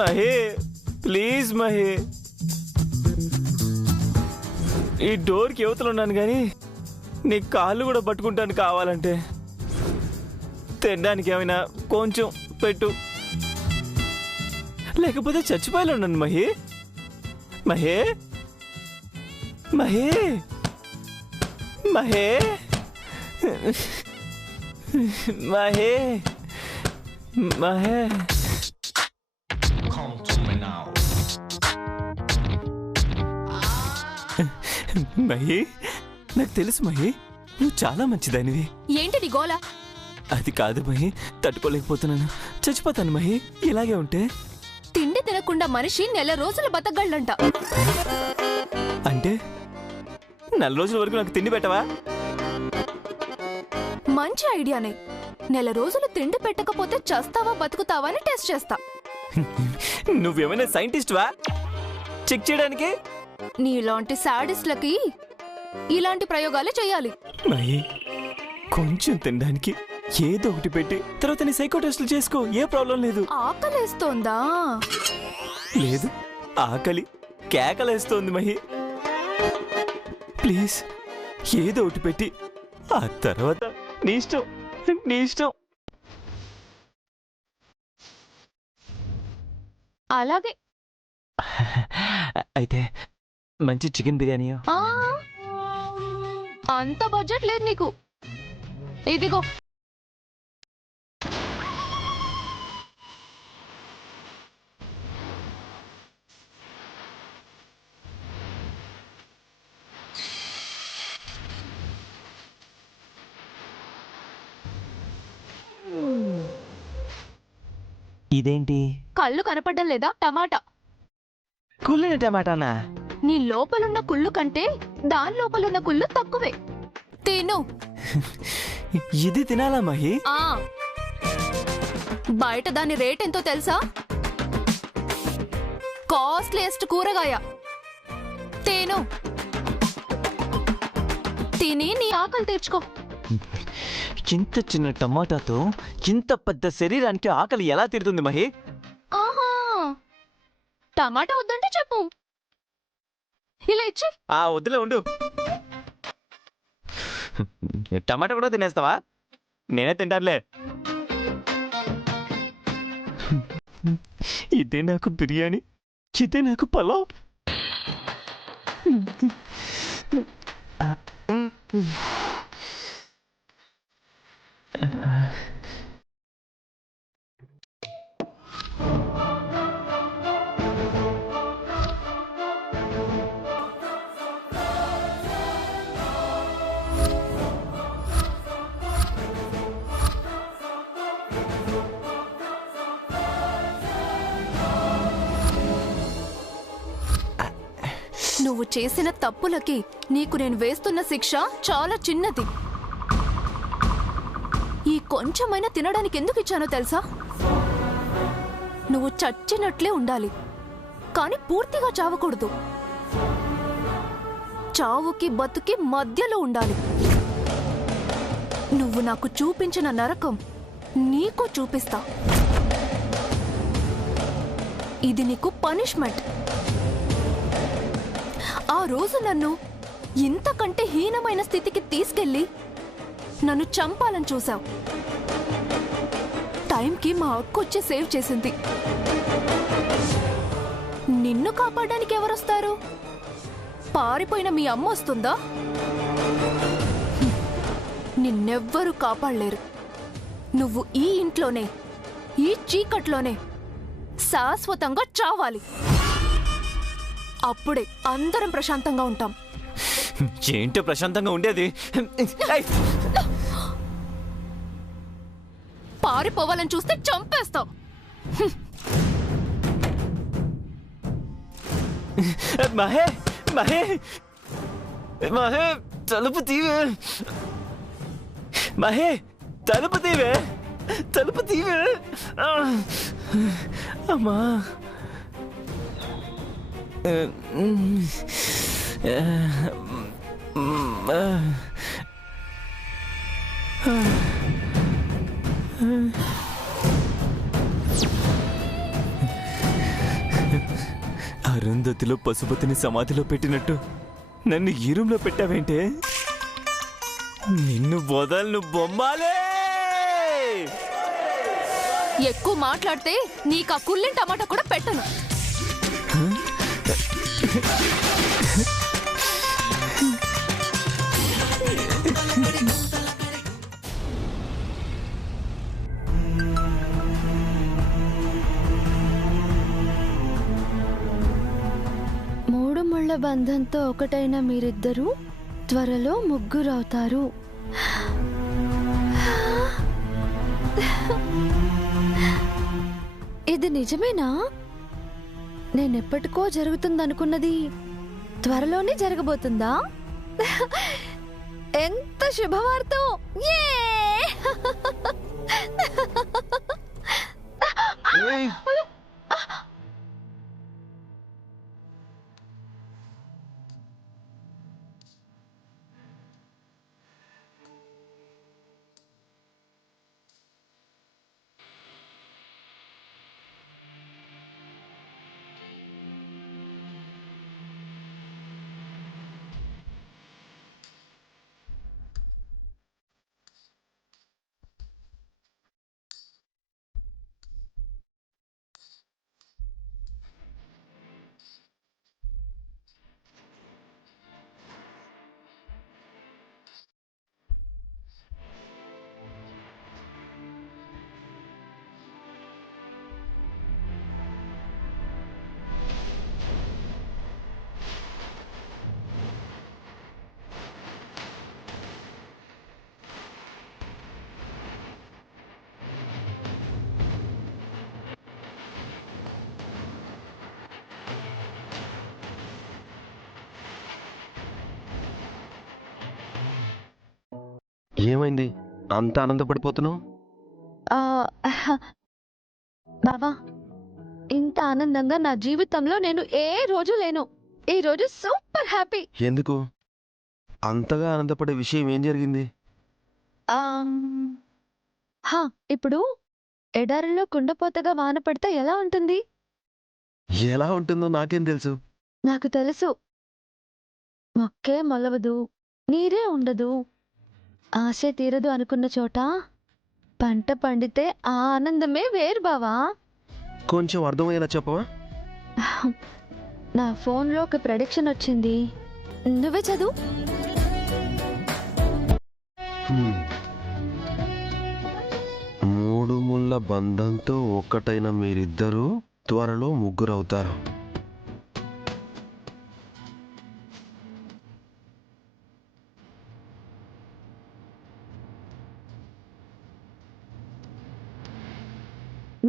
Mahe please Mahe, ఈ డోర్కి యువతలు ఉన్నాను కానీ నీ కాళ్ళు కూడా పట్టుకుంటాను, కావాలంటే తినడానికి ఏమైనా కొంచెం పెట్టు, లేకపోతే చచ్చిపోయేలా ఉన్నాను మహే. మహే మహే మహే మహే మహే మహి, నాకు తెలుసు మహి, నువ్వు చాలా మంచిదానివి. ఏంటి నీ గోల? అది కాదు మహి, తట్టుకోలేకపోతున్నాను, చచ్చిపోతాను మహి ఇలాగే ఉంటే. తిండి తినకుండా మనిషి నెల రోజులు బతకగలంట. అంటే నెల రోజుల వరకు నాకు తిండి పెట్టవా? మంచి ఐడియానే. నెల రోజులు తిండి పెట్టకపోతే చస్తావా బతుకుతావా అని టెస్ట్ చేస్తా. నువ్వేమైనా సైంటిస్ట్వా చెక్ చేయడానికి? నీలాంటి సాడిస్ట్లకి ఇలాంటి ప్రయోగాలే చేయాలి. మహి, కొంచెం తినడానికి ఏదో ఒకటి పెట్టి తర్వాత నీ సైకో టెస్టులు చేసుకో, ఏ ప్రాబ్లం లేదు. ఆకలేస్తోందా? లేదు, ఆకలి కేకలేస్తోంది మహి. ప్లీజ్ ఏదో ఒకటి పెట్టి ఆ తర్వాత నీ ఇష్టం, నీ ఇష్టం. అలాగే. అయితే మంచి చికెన్ బిర్యానీ. అంత బడ్జెట్ లేదు నీకు. ఇదిగో. ఇదేంటి? కళ్ళు కనపడడం లేదా? టమాటా. కుళ్ళిన టమాటానా? నీ లోపలున్న కుళ్ళు కంటే దాని లోపలున్న కుళ్ళు తక్కువే. తిను. ఇది తినాలా మహి? బయట దాని రేట్ ఎంతో తెలుసా? కాస్ట్లీయెస్ట్ కూరగాయ. తిను. తిని నీ ఆకలి తీర్చుకో. ఇంత చిన్న టమాటాతో ఇంత పెద్ద శరీరానికి ఆకలి ఎలా తీరుతుంది మహి? ఆహా, టమాటా వద్దంటే చెప్పు, ఇలా ఇచ్చి. వద్దులే, ఉండు. టమాటా కూడా తినేస్తావా? నేనే తింటానులే. ఇదే నాకు బిర్యానీ, ఇదే నాకు పలావ్. నువ్వు చేసిన తప్పులకి నీకు నేను వేస్తున్న శిక్ష చాలా చిన్నది. ఈ కొంచెమైనా తినడానికి ఎందుకు ఇచ్చానో తెలుసా? నువ్వు చచ్చినట్లే ఉండాలి, కానీ పూర్తిగా చావకూడదు. చావుకి బతుకి మధ్యలో ఉండాలి. నువ్వు నాకు చూపించిన నరకం నీకు చూపిస్తా. ఇది నీకు పనిష్మెంట్. ఆ రోజు నన్ను ఇంతకంటే హీనమైన స్థితికి తీసుకెళ్లి నన్ను చంపాలని చూశావు. టైంకి మా అక్క వచ్చి సేవ్ చేసింది. నిన్ను కాపాడడానికి ఎవరొస్తారు? పారిపోయిన మీ అమ్మ వస్తుందా? నిన్నెవ్వరూ కాపాడలేరు. నువ్వు ఈ ఇంట్లోనే, ఈ చీకట్లోనే శాశ్వతంగా చావాలి. అప్పుడే అందరం ప్రశాంతంగా ఉంటాం. ఏంటో ప్రశాంతంగా ఉండేది? పారిపోవాలని చూస్తే చంపేస్తాం. మహే మహే మహే, తలుపు తీవే. మహే, తలుపు తీవే, తలుపు తీవే. అమ్మా. అరుంధతిలో పశుపతిని సమాధిలో పెట్టినట్టు నన్ను ఈ రూమ్లో పెట్టావేంటే? నిన్ను వదలను బొమ్మాలే! ఎక్కువ మాట్లాడితే నీకు ఆ కుళ్ళిన టమాటా కూడా పెట్టను. మూడు ముళ్ళ బంధంతో ఒకటైన మీరిద్దరూ త్వరలో ముగ్గురవుతారు. ఇది నిజమేనా? నేనెప్పటికో జరుగుతుందనుకున్నది త్వరలోనే జరగబోతుందా? ఎంత శుభవార్త! ఏమైంది అంత ఆనందపడిపోతున్నావు? బావా, ఇంత ఆనందంగా నా జీవితంలో నేను ఏ రోజు లేను. ఈ రోజు సూపర్ హ్యాపీ. ఎందుకు అంతగా ఆనందపడే విషయం ఏం జరిగింది? ఇప్పుడు ఎడారిలో కుండపోతగా వాన పడితే ఎలా ఉంటుంది? ఎలా ఉంటుందో నాకేం తెలుసు. నాకు తెలుసు. మొక్కే మొలవదు, నీరే ఉండదు, ఆశ తీరదు అనుకున్న చోట పంట పండితే ఆ ఆనందమే వేరు బావా. కొంచెం అర్థమయ్యేలా చెప్పవా? నా ఫోన్లో ఒక ప్రెడిక్షన్ వచ్చింది, నువ్వే చదువు. మూడు ముళ్ళ బంధంతో ఒక్కటైన మీరిద్దరూ త్వరలో ముగ్గురవుతారు.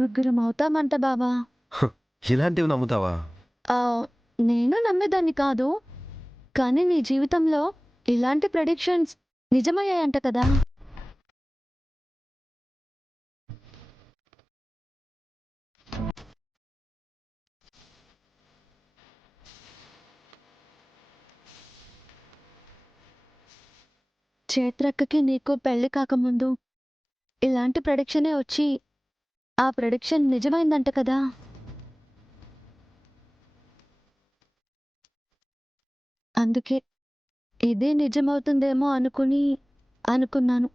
ముగ్గురం అవుతామంట బావా. ఇలాంటివి నమ్ముతావా? నేను నమ్మేదాన్ని కాదు, కానీ నీ జీవితంలో ఇలాంటి ప్రెడిక్షన్స్ నిజమయ్యాయంట కదా. చేత్రక్కకి నీకు పెళ్లి కాకముందు ఇలాంటి ప్రెడిక్షనే వచ్చి ఆ ప్రెడిక్షన్ నిజమైందంట కదా. అందుకే ఇదే నిజమవుతుందేమో అనుకున్నాను.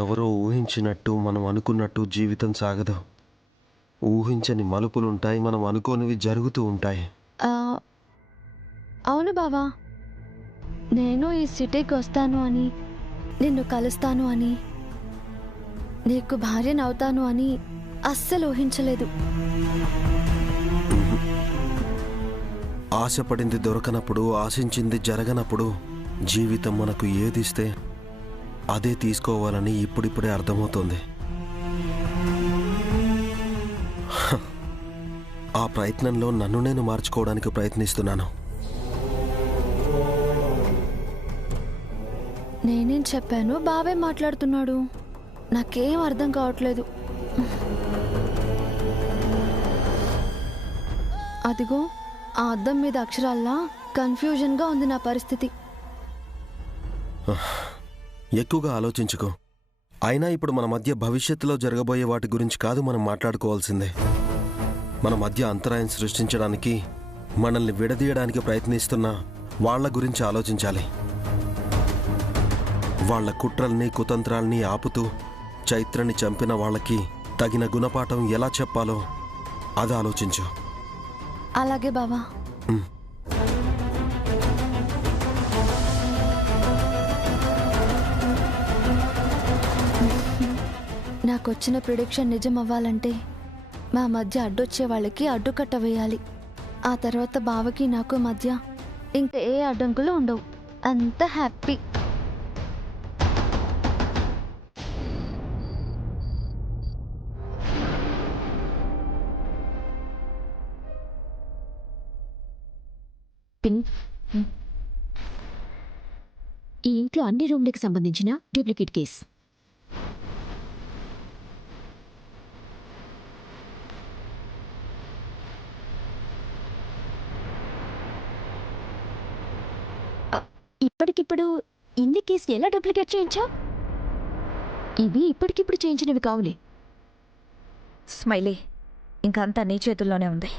ఎవరో ఊహించినట్టు మనం అనుకున్నట్టు జీవితం సాగదు. ఊహించని మలుపులుంటాయి, మనం అనుకోనివి జరుగుతూ ఉంటాయి. అవును బావా, నేను ఈ సిటీకి వస్తాను అని, నిన్ను కలుస్తాను అని, నీకు భార్యనవుతాను అని అస్సలు ఊహించలేదు. ఆశపడింది దొరకనప్పుడు, ఆశించింది జరగనప్పుడు జీవితం మనకు ఏదిస్తే అదే తీసుకోవాలని ఇప్పుడిప్పుడే అర్థమవుతోంది. ఆ ప్రయత్నంలో నన్ను నేను మార్చుకోవడానికి ప్రయత్నిస్తున్నాను. నేనేం చెప్పాను, బావే మాట్లాడుతున్నాడు. నాకేం అర్థం కావట్లేదు. అదిగో ఆ అద్దం మీద అక్షరాల్లా కన్ఫ్యూజన్గా ఉంది నా పరిస్థితి. ఎక్కువగా ఆలోచించుకో. అయినా ఇప్పుడు మన మధ్య భవిష్యత్తులో జరగబోయే వాటి గురించి కాదు మనం మాట్లాడుకోవాల్సిందే. మన మధ్య అంతరాయం సృష్టించడానికి, మనల్ని విడదీయడానికి ప్రయత్నిస్తున్న వాళ్ళ గురించి ఆలోచించాలి. వాళ్ళ కుట్రల్ని కుతంత్రాల్ని ఆపుతూ చైత్రని చంపిన వాళ్ళకి తగిన గుణపాఠం ఎలా చెప్పాలో అది ఆలోచించు. అలాగే బావా. నాకొచ్చిన ప్రిడిక్షన్ నిజం అవ్వాలంటే మా మధ్య అడ్డొచ్చే వాళ్ళకి అడ్డుకట్ట వేయాలి. ఆ తర్వాత బావకి నాకు మధ్య ఇంకా ఏ అడ్డంకులు ఉండవు. అంత హ్యాపీ. ఈ ఇంట్లో అన్ని రూమ్లకు సంబంధించిన డూప్లికేట్ కేస్. ఇప్పటికిప్పుడు ఇన్ని కేసు ఎలా డూప్లికేట్ చేయించావు? ఇవి ఇప్పటికిప్పుడు చేయించినవి కావులే. స్మైలీ, ఇంకంతా నీ చేతుల్లోనే ఉంది.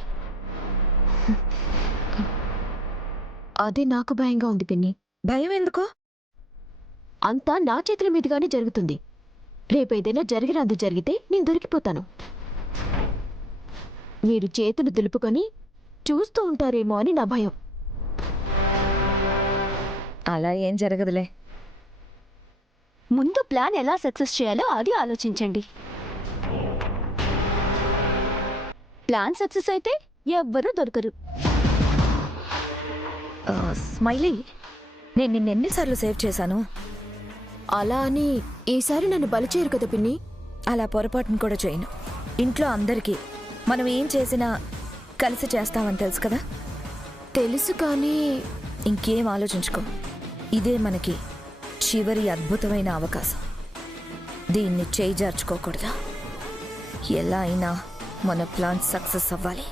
అదే నాకు భయంగా ఉంది పిన్ని. భయం ఎందుకు? అంతా నా చేతుల మీదుగానే జరుగుతుంది. రేపేదైనా జరిగినందు జరిగితే నేను దొరికిపోతాను. మీరు చేతులు దులుపుకొని చూస్తూ ఉంటారేమో అని నా భయం. అలా ఏం జరగదులే. ముందు ప్లాన్ ఎలా సక్సెస్ చేయాలో అది ఆలోచించండి. ప్లాన్ సక్సెస్ అయితే ఎవ్వరూ దొరకరు. స్మైలీ, నేను నిన్నెన్నిసార్లు సేవ్ చేశాను. అలా అని ఈసారి నన్ను బలి చేయరు కదా పిన్ని. అలా పొరపాటును కూడా చేయను. ఇంట్లో అందరికీ మనం ఏం చేసినా కలిసి చేస్తామని తెలుసు కదా. తెలుసు కానీ ఇంకేం ఆలోచించుకో. ఇదే మనకి చివరి అద్భుతమైన అవకాశం. దీన్ని చేయిజార్చుకోకూడదు. ఎలా అయినా మన ప్లాన్ సక్సెస్ అవ్వాలి.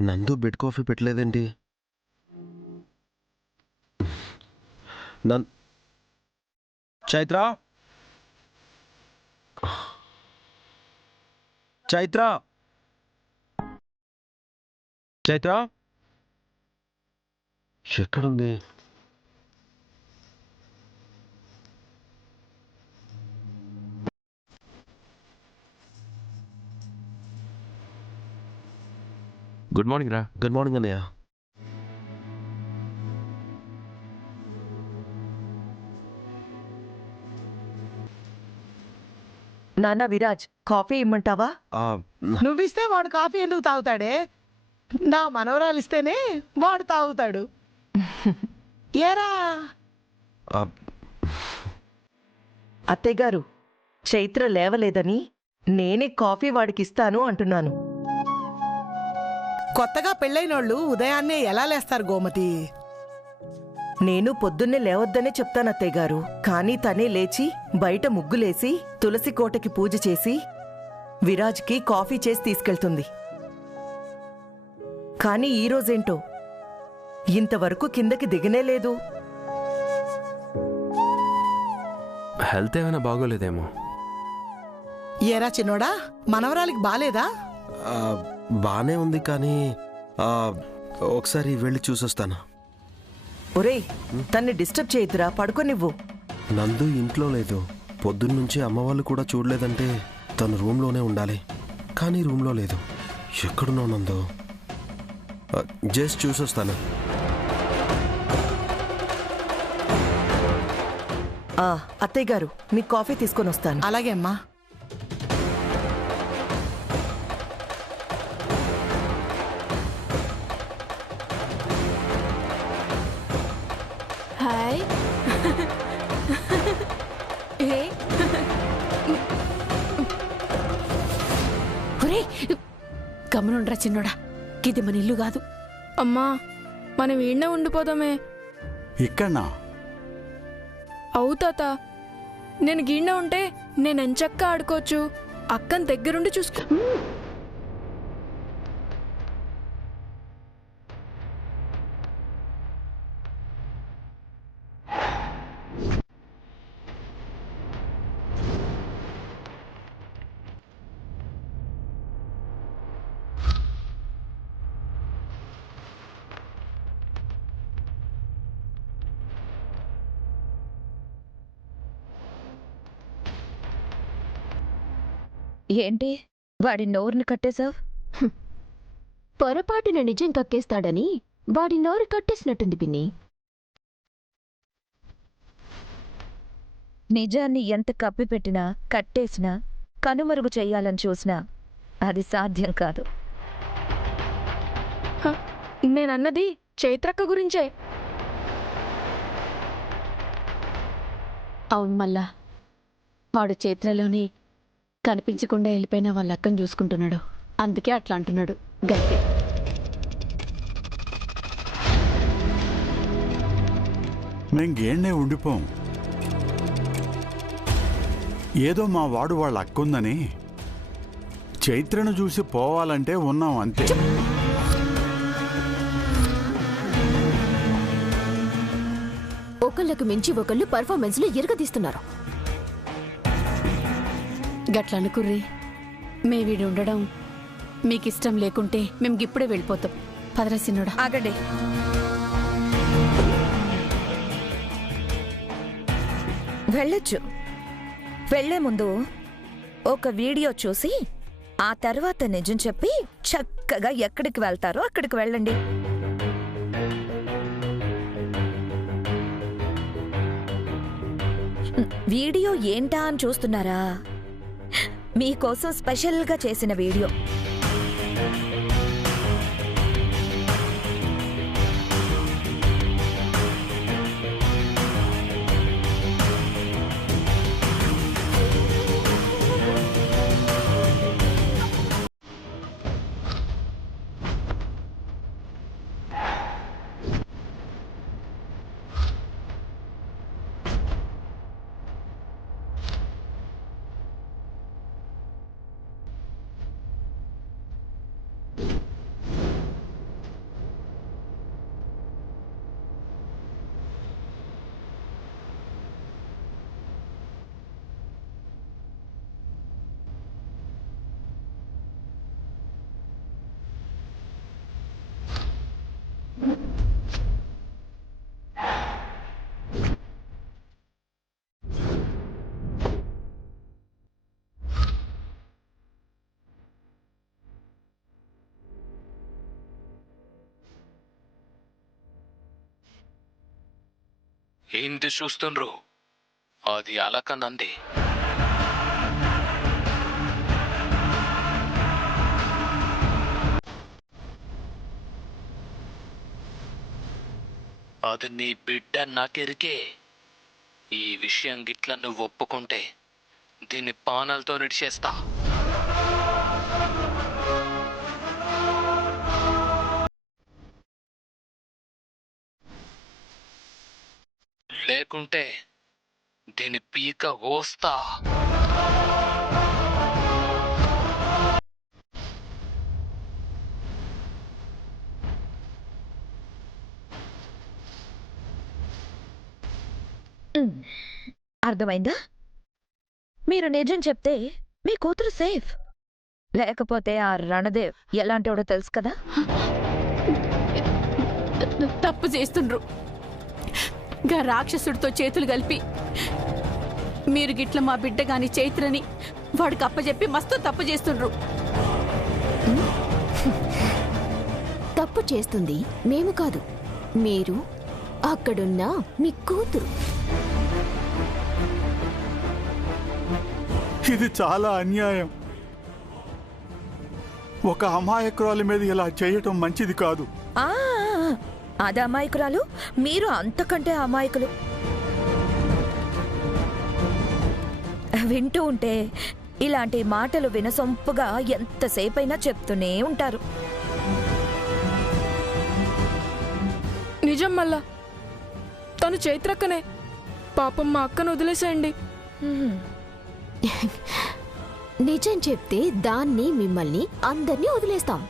నందు బెడ్ కాఫీ పెట్టలేదేంటి? చైత్ర, చైత్ర, చైత్ర ఎక్కడుంది? గుడ్ మార్నింగ్ రా. గుడ్ మార్నింగ్ అన్నయ్య. నాన్న విరాజ్, కాఫీ ఇమ్మంటావా? నువ్విస్తే వాడు కాఫీ ఎందుకు తాగుతాడే? నా మనవరాలు ఇస్తేనే వాడు తాగుతాడు. ఏరా అత్తయ్య గారు, చైత్ర లేవలేదని నేనే కాఫీ వాడికి ఇస్తాను అంటున్నాను. కొత్తగా పెళ్ళైనోళ్ళు ఉదయాన్నే ఎలా లేస్తారు గోమతి? నేను పొద్దున్నే లేవద్దనే చెప్తాను అత్తయ్య గారు. కానీ తనే లేచి బయట ముగ్గులేసి తులసి కోటకి పూజ చేసి విరాజ్కి కాఫీ చేసి తీసుకెళ్తుంది. కానీ ఈరోజేంటో ఇంతవరకు కిందకి దిగనే లేదు. హెల్త్ ఏమైనా బాగోలేదేమో. ఏరా చిన్నోడా, మనవరాలికి బాలేదా? బానే ఉంది కానీ ఒకసారి వెళ్ళి చూసొస్తాను. ఒరేయ్, తన్ని డిస్టర్బ్ చేయొద్దురా, పడుకోనివ్వు. నందు ఇంట్లో లేదు. పొద్దున్నుంచి అమ్మ వాళ్ళు కూడా చూడలేదంటే తను రూమ్లోనే ఉండాలి. కానీ రూమ్లో లేదు. ఎక్కడున్నావు నందు? జస్ట్ చూసొస్తాను. అత్తయ్య గారు, మీకు కాఫీ తీసుకొని వస్తాను. అలాగే అమ్మా. హాయ్. గమనుండ్రా చిన్నోడా, ఇది మన ఇల్లు కాదు. అమ్మా మనం ఈడనే ఉండిపోదామే. ఇక్కడనా? అవు తాత, నేను గీడ్నే ఉంటే నేను ఎంచక్క ఆడుకోవచ్చు. అక్కని దగ్గరుండి చూసుకో. ఏంటి వాడి నోరుని కట్టేశావు? పొరపాటున నిజం కక్కేస్తాడని వాడి నోరు కట్టేసినట్టుంది పిన్ని. నిజాన్ని ఎంత కప్పిపెట్టినా కట్టేసినా కనుమరుగు చెయ్యాలని చూసినా అది సాధ్యం కాదు. నేనన్నది చైత్రక్క గురించే. అవును మళ్ళా, వాడు చైత్రలోని కనిపించకుండా వెళ్ళిపోయిన వాళ్ళ అక్కను చూసుకుంటున్నాడు. అందుకే అట్లా అంటున్నాడు. గంతే. మేం గేడ్నే ఉండిపోం. ఏదో మా వాడు వాళ్ళ అక్కుందని చైత్రను చూసి పోవాలంటే ఉన్నాం అంతే. ఒకళ్ళకు మించి ఒకళ్ళు పర్ఫార్మెన్స్లు ఎరగదీస్తున్నారు. గట్ల అనుకుర్రి. మే వీడు ఉండడం మీకు ఇష్టం లేకుంటే మేము ఇప్పుడే వెళ్ళిపోతాం. పదరా సిన్నోడా. ఆగండి. వెళ్ళొచ్చు. వెళ్లే ముందు ఒక వీడియో చూసి ఆ తర్వాత నిజం చెప్పి చక్కగా ఎక్కడికి వెళ్తారో అక్కడికి వెళ్ళండి. వీడియో ఏంటా అని చూస్తున్నారా? మీకోసం స్పెషల్గా చేసిన వీడియో. ఏంటి చూస్తుండ్రు? అది అలకనంది. అది నీ బిడ్డ నాకెరికే. ఈ విషయం గిట్ల నువ్వు ఒప్పుకుంటే దీన్ని పానాలతో నిడిచేస్తా. లేకుంటే దీని పీక కోస్తా. అర్థమైందా? మీరు నిజం చెప్తే మీ కూతురు సేఫ్. లేకపోతే ఆ రణదేవ్ ఎలాంటివాడో తెలుసు కదా. తప్పు చేస్తుండ్రు. గా రాక్షసుడితో చేతులు కలిపి మీరు గిట్ల మా బిడ్డ గాని చైత్రని వాడికి అప్పచెప్పి మస్తు తప్పు చేస్తుండ్రు. తప్పు చేస్తుంది మేము కాదు, మీరు, అక్కడున్న మీ కూతురు. ఇది చాలా అన్యాయం. ఒక అమాయకురాలి మీద ఇలా చేయటం మంచిది కాదు. అది అమాయకురాలు, మీరు అంతకంటే అమాయకులు. వింటూ ఉంటే ఇలాంటి మాటలు వినసొంపుగా ఎంతసేపైనా చెప్తూనే ఉంటారు. నిజం మళ్ళా తను చైత్రక్కనే. పాపం మా అక్కను వదిలేసేయండి. నిజం చెప్తే దాన్ని, మిమ్మల్ని, అందరినీ వదిలేస్తాం.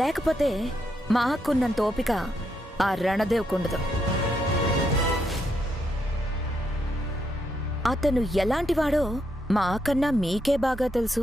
లేకపోతే మా హక్కున్నంత ఓపిక ఆ రణదేవ్కుండదు. అతను ఎలాంటివాడో మాకన్నా మీకే బాగా తెలుసు.